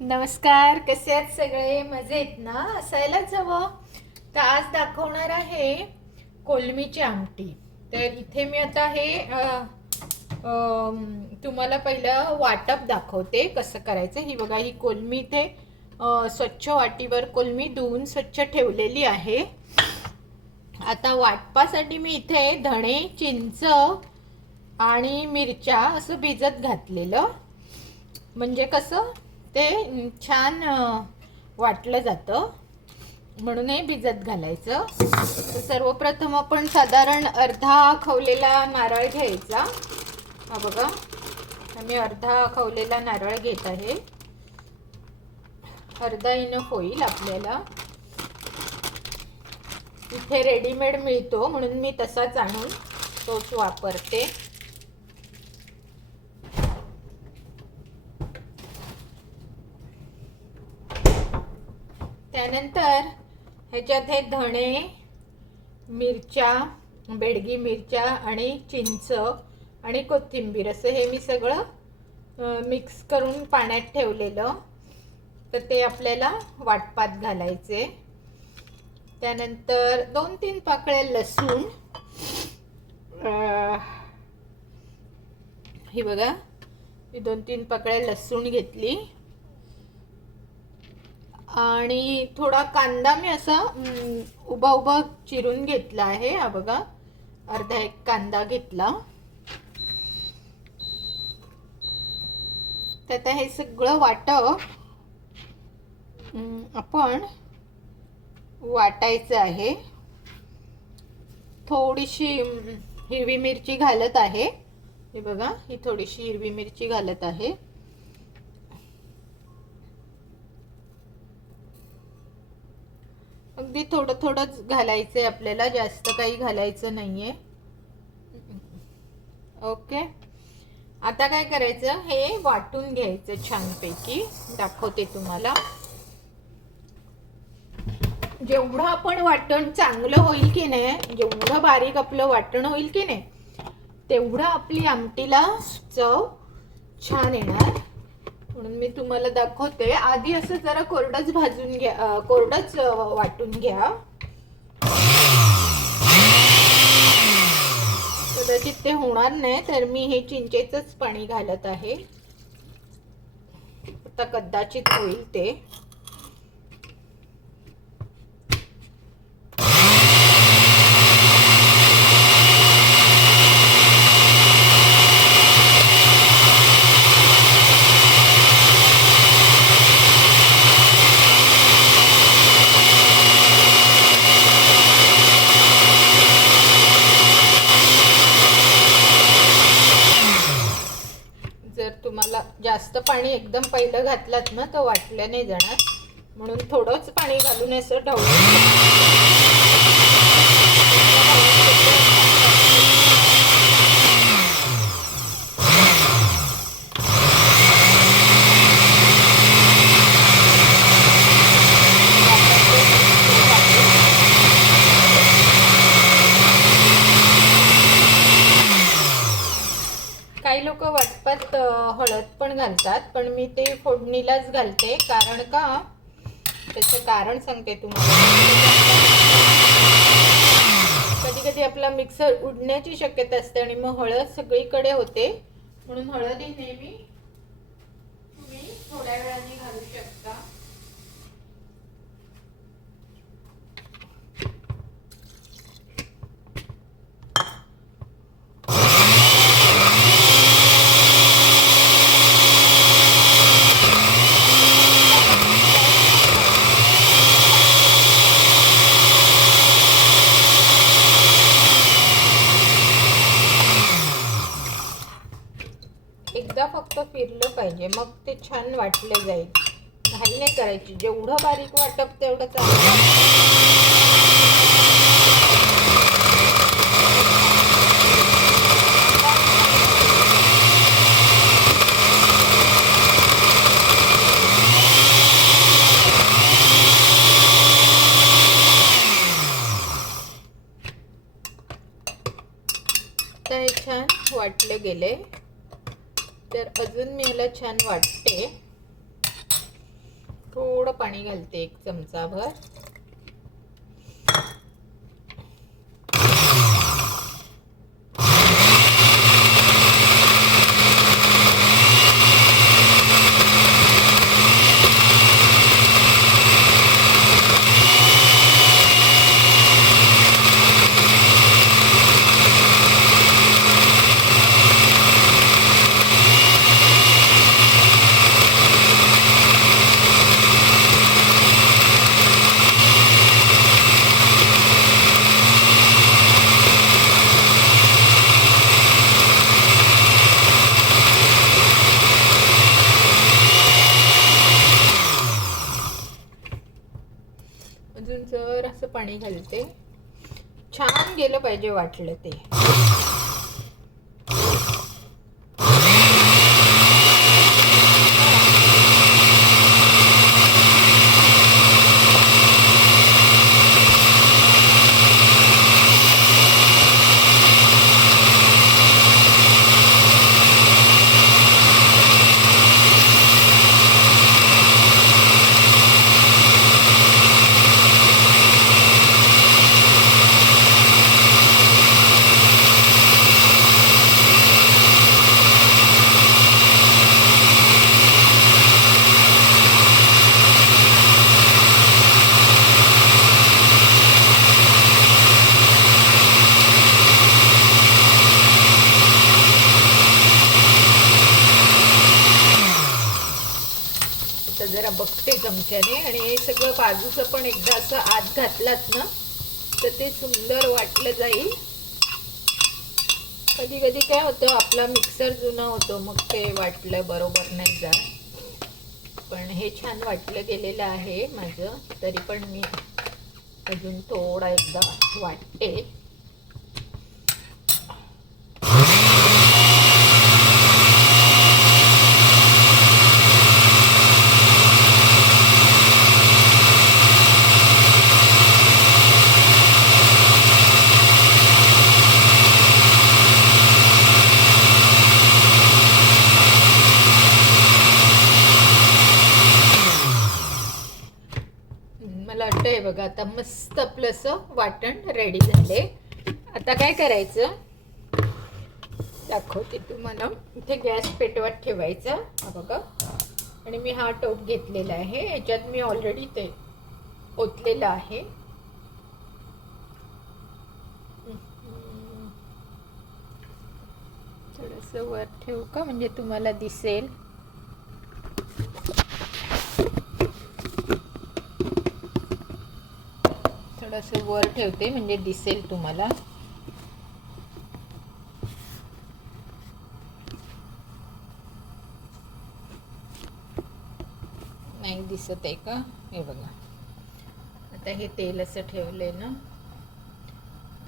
नमस्कार, कसे आहेत सगळे? मजेत ना? असायलाच हवं. तर आज दाखवणार आहे कोलमीची आमटी. तर इथे मी आता हे तुम्हाला पहिलं वाटप दाखवते कसं करायचं. ही बघा, ही कोलमी इथे स्वच्छ वाटीवर कोलमी धुवून स्वच्छ ठेवलेली आहे. आता वाटपासाठी मी इथे धणे, चिंच आणि मिरच्या असं भिजत घातलेलं, म्हणजे कसं ते छान वाटलं जातं, म्हणून हे भिजत घालायचं. तर सर्वप्रथम आपण साधारण अर्धा खवलेला नारळ घ्यायचा. हा बघा, मी अर्धा खवलेला नारळ घेत आहे. अर्धा इनफ होईल आपल्याला. इथे रेडीमेड मिळतो म्हणून मी तसाच आणून तोच वापरते. त्यानंतर ह्याच्यात हे धणे, मिरच्या, बेडगी मिरच्या आणि चिंच आणि कोथिंबीर असं हे मी सगळं मिक्स करून पाण्यात ठेवलेलं. तर ते आपल्याला वाटपात घालायचे. त्यानंतर 2-3 पाकळ्या लसूण, ही बघा, मी 2-3 पाकळ्या लसूण घेतली आणि थोडा कांदा मी असा उभा उभा चिरून घेतला आहे. हा बघा, अर्धा एक कांदा घेतला. तर आता हे सगळं वाटप आपण वाटायचं आहे. थोडीशी हिरवी मिरची घालत आहे. हे बघा, ही थोडीशी हिरवी मिरची घालत आहे. अगदी थोडं थोडंच घालायचं आहे आपल्याला, जास्त काही घालायचं नाहीये. ओके, आता काय करायचं, हे वाटून घ्यायचं छानपैकी. दाखवते तुम्हाला. जेवढं आपण वाटण चांगलं होईल की नाही, जेवढं बारीक आपलं वाटण होईल की नाही, तेवढं आपली आमटीला चव छान येणार. म्हणून मी तुम्हाला दाखवते. आधी असं जरा कोरडंच भाजून घ्या, कोरडंच वाटून घ्या. कदाचित ते होणार नाही, तर मी हे चिंचेचंच पाणी घालत आहे. आता कदाचित होईल ते. जर तुम्हाला जास्त पाणी एकदम पहिलं घातलात ना तर वाटलं नाही जाणार, म्हणून थोडंच पाणी घालून असं ढवळून. काही लोक वाटपात हळद पण घालतात, पण मी ते फोडणीलाच घालते. कारण का, त्याचं कारण सांगते तुम्हाला. कधी कधी आपला मिक्सर उडण्याची शक्यता असते आणि मग हळद सगळीकडे होते, म्हणून हळद ही नेहमी तुम्ही थोड्या वेळाने घालू शकता. एकदा फक्त फिरलं पाहिजे, मग ते छान वाटलं जाईल. घाई नाही करायची. जेवढं बारीक वाटप तेवढं चांगलं. तर हे छान वाटले गेले. तर अजून मी याला छान वाटते. थोडं पाणी घालते, 1 चमचाभर. अजून जर असं पाणी घालते. छान गेलं पाहिजे वाटलं ते. जरा बघते चमच्याने, आणि हे सगळं बाजूचं पण एकदा असं आत घातलात ना तर ते सुंदर वाटलं जाईल. कधी कधी काय होतं, आपला मिक्सर जुना होतो, मग ते वाटलं बरोबर नाही जात. पण हे छान वाटलं गेलेलं आहे माझं. तरी पण मी अजून थोडा एकदा वाटते. मला वाटतंय बघा, आता मस्त आपलं असं वाटण रेडी झाले. आता काय करायचं दाखवते तुम्हाला. इथे गॅस पेटवत ठेवायचा, हा बघा. आणि मी हा टोप घेतलेला आहे, याच्यात मी ऑलरेडी ते ओतलेलं आहे. थोडंसं वर ठेवू का, म्हणजे तुम्हाला दिसेल. थोडंसं वर ठेवते म्हणजे दिसेल तुम्हाला. नाही दिसत आहे का, हे बघा. आता हे तेल असं ठेवलंय ना,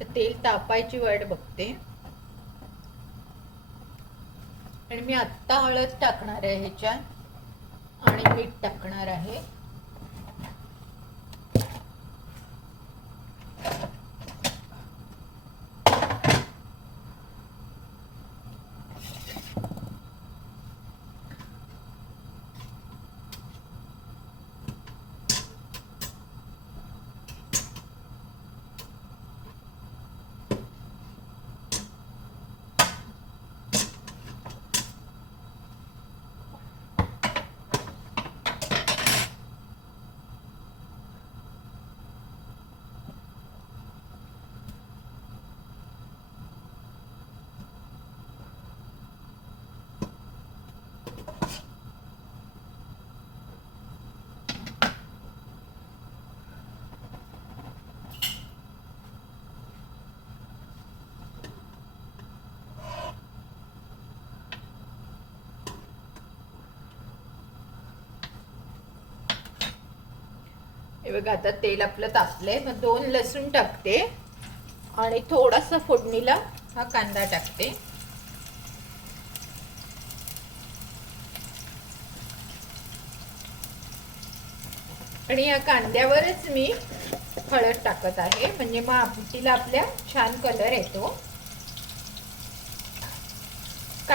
तर तेल तापायची वाट बघते. आणि मी आत्ता हळद टाकणार आहे ह्याच्यात, आणि मीठ टाकणार आहे. हे बघा, आता तेल आपलं तापलंय. मग 2 लसूण टाकते आणि थोडासा फोडणीला हा कांदा टाकते. आणि या कांद्यावरच मी हळद टाकत आहे, म्हणजे मग आमटीला आपल्या छान कलर येतो.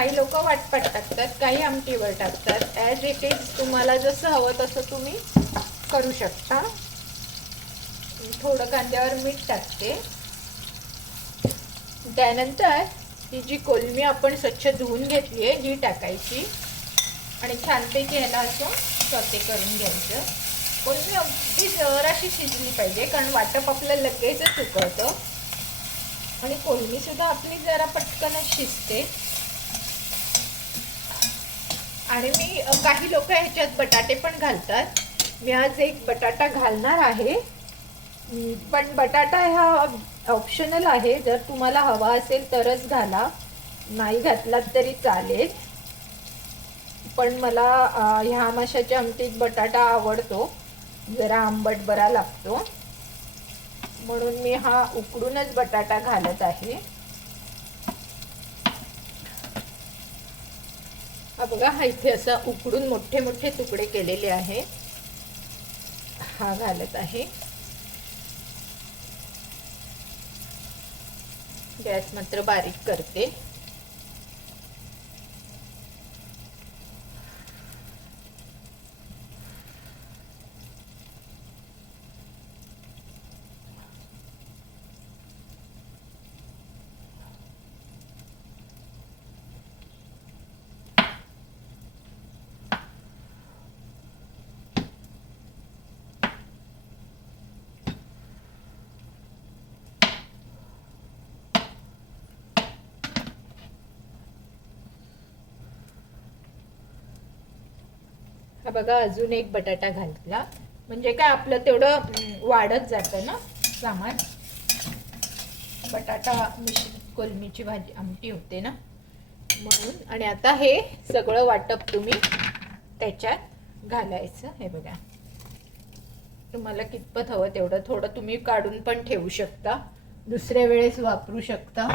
काही लोक वाटपाट टाकतात, काही आमटीवर टाकतात. ॲज इट इज तुम्हाला जसं हवं तसं तुम्ही करू शकता. थोडं कांद्यावर मीठ टाकते. त्यानंतर ही जी कोलमी आपण स्वच्छ धुवून घेतली आहे ही टाकायची आणि छानपैकी ह्याला असं सॉटे करून घ्यायचं. कोलमी अगदी जराशी शिजली पाहिजे, कारण वाटप आपलं लगेचच उकळतं आणि कोलमीसुद्धा आपली जरा पटकनच शिजते. आणि मी काही लोक ह्याच्यात बटाटे पण घालतात. मी आज एक बटाटा घालणार आहे, पण बटाटा हा ऑप्शनल आहे. जर तुम्हाला हवा असेल तरच घाला, नाही घातलात तरी चालेल. पण मला ह्या माशाच्या आमटीत बटाटा आवडतो, जरा आंबट बरा लागतो, म्हणून मी हा उकडूनच बटाटा घालत आहे. हा बघा, हा इथे असा उकडून मोठे मोठे तुकडे केलेले आहे, हा घालत आहे. गॅस मात्र बारीक करते. हा बघा, अजून एक बटाटा घातला म्हणजे काय आपलं तेवढं वाढत जातं ना सामान. बटाटा मिश्रित कोलमीची भाजी आमटी होते ना म्हणून. आणि आता हे सगळं वाटप तुम्ही त्याच्यात घालायचं. हे बघा, तुम्हाला कितपत हवं तेवढं, थोडं तुम्ही काढून पण ठेवू शकता, दुसऱ्या वेळेस वापरू शकता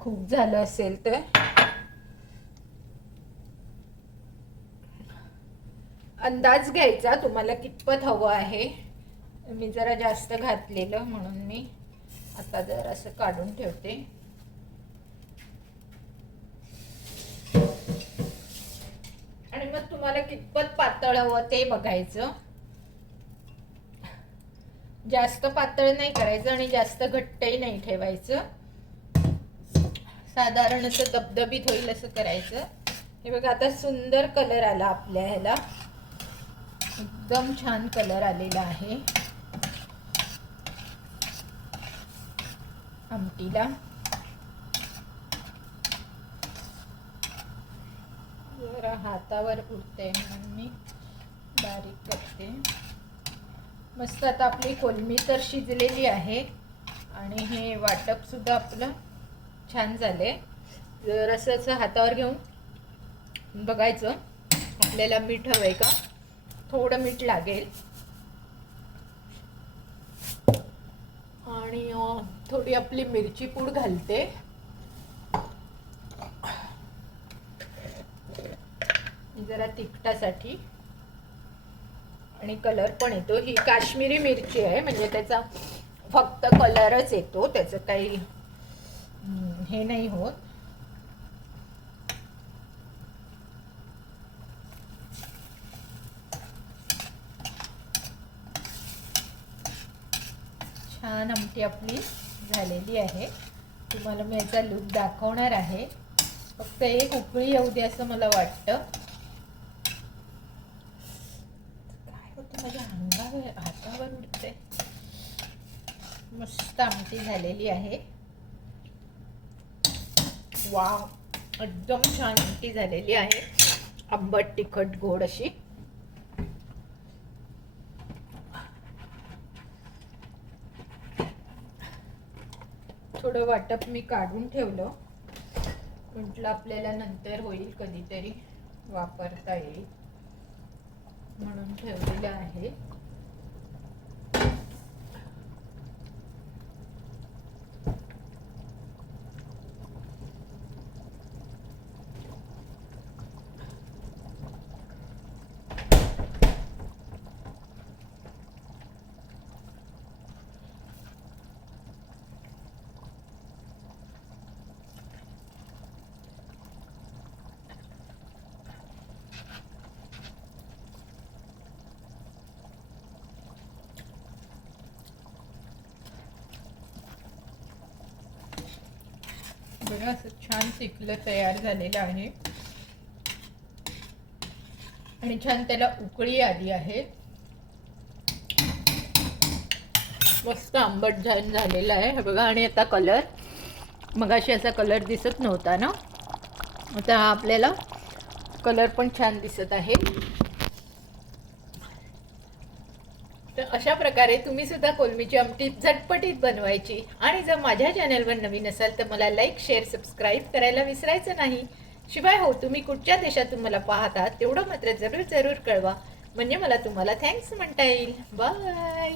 खूप झालं असेल तर. अंदाज घ्यायचा तुम्हाला कितपत हवं आहे. मी जरा जास्त घातलेलं म्हणून मी आता जरा असं काढून ठेवते. आणि मग तुम्हाला कितपत पातळ हवं ते बघायचं. जास्त पातळ नाही करायचं आणि जास्त घट्टही नाही ठेवायचं, साधारण असं दबदबीत होईल असं करायचं. हे बघा, आता सुंदर कलर आला आपल्या ह्याला, एकदम छान कलर आलेला आहे आमटीला. जरा हातावर उडते म्हणून मी बारीक करते. मस्त आता आपली कोलमी तर शिजलेली आहे आणि हे वाटप सुद्धा आपलं छान झाले. जर असं हातावर घेऊन बघायचं आपल्याला मीठ हवंय का, थोडं मीठ लागेल. आणि थोडी आपली मिरची पूड घालते. जरा तिखटासाठी आणि कलर पण येतो. ही काश्मीरी मिरची आहे म्हणजे त्याचा फक्त कलरच येतो, त्याचं काही हे नाही होत. छान आमटी आपली झालेली आहे. तुम्हाला मी याचा लूक दाखवणार आहे, फक्त एक उकळी येऊ दे असं मला वाटतं. काय होतं, माझ्या हातावर उडते. मस्त आमटी झालेली आहे. वाव, एकदम छान आमटी झालेली आहे, आंबट तिखट गोड अशी. थोडं वाटप मी काढून ठेवलं, म्हटलं आपल्याला नंतर होईल कधीतरी वापरता येईल म्हणून ठेवलेलं आहे. बघा असं छान पिकलं तयार झालेलं आहे आणि छान त्याला उकळी आली आहे. मस्त आंबट झालेला आहे हे बघा. आणि आता कलर, मगाशी असा कलर दिसत नव्हता ना, आता आपल्याला कलर पण छान दिसत आहे. तर अशा प्रकारे तुम्ही सुद्धा कोलमीची आमटी झटपटीत बनवायची. आणि जर माझ्या चॅनलवर नवीन असाल तर मला लाईक, शेअर, सबस्क्राईब करायला विसरायचं नाही. शिवाय हो, तुम्ही कुठच्या देशातून मला पाहता तेवढं मात्र जरूर कळवा, म्हणजे मला तुम्हाला थँक्स म्हणता येईल. बाय.